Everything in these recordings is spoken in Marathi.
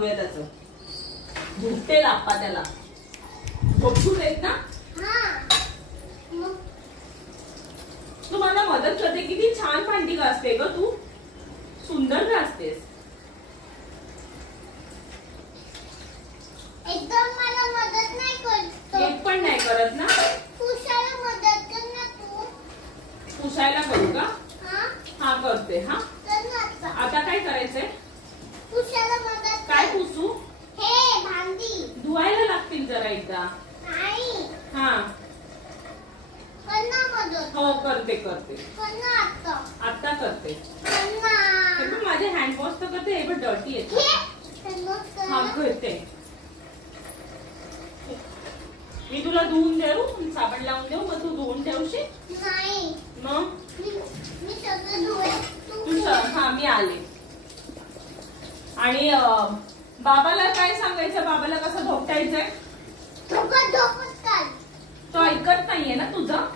करूया त्याचं. झोपते आप्पा त्याला. झोपू देत ना. तू मला मदत करते. किती छान भांडी घासते ग तू. सुंदर घासतेस. एकदम मला मदत नाही करत. एक पण नाही करत ना. पुसायला मदत कर ना तू. पुसायला करू का? हा करते. हा कर ना. आता काय करायचंय? पुसायला मदत काय कर. पुसू? हे भांडी धुवायला लागतील जरा एकदा. नाही हा कर ना मदत. हो करते. कर ना आता. आता करते. कर ना. हे पण माझे हँड वॉश तर करते. हे पण डर्टी येते. हा करते. मी तुला धुवून देऊ, साबण लावून देऊ, मग तू धुवून ठेवशील. नाही मग मी सगळं धुवेन. तू हा मी आले. आणि बाबाला काय सांगायचं? बाबाला कसं धोपटायचंय? धोपट काढ. तो ऐकत नाहीये ना तुझं.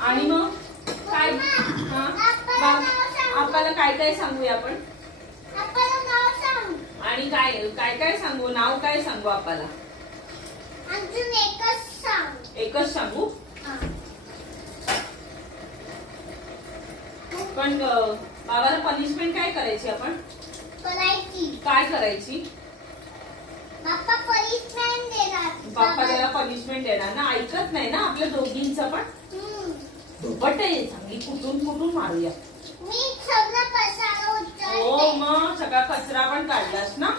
आणि मग काय? आपल्याला काय काय सांगूया आपण? आपल्याला नाव सांग. आणि काय काय काय सांगू? नाव काय सांगू आपल्याला? अजून एकच सांग. एकच सांगू. पण बाबाला पनिशमेंट काय करायची आपण? करायची. काय करायची? बाप्पा पनिशमेंट देणार. बाप्पा त्याला पनिशमेंट देणार ना. ऐकत नाही ना आपल्या दोघींचं पण. दुपट आहे चांगली. कुठून मारूया. मी सगळं पसारा हो उचलते. मग सगळा कचरा पण काढलास ना.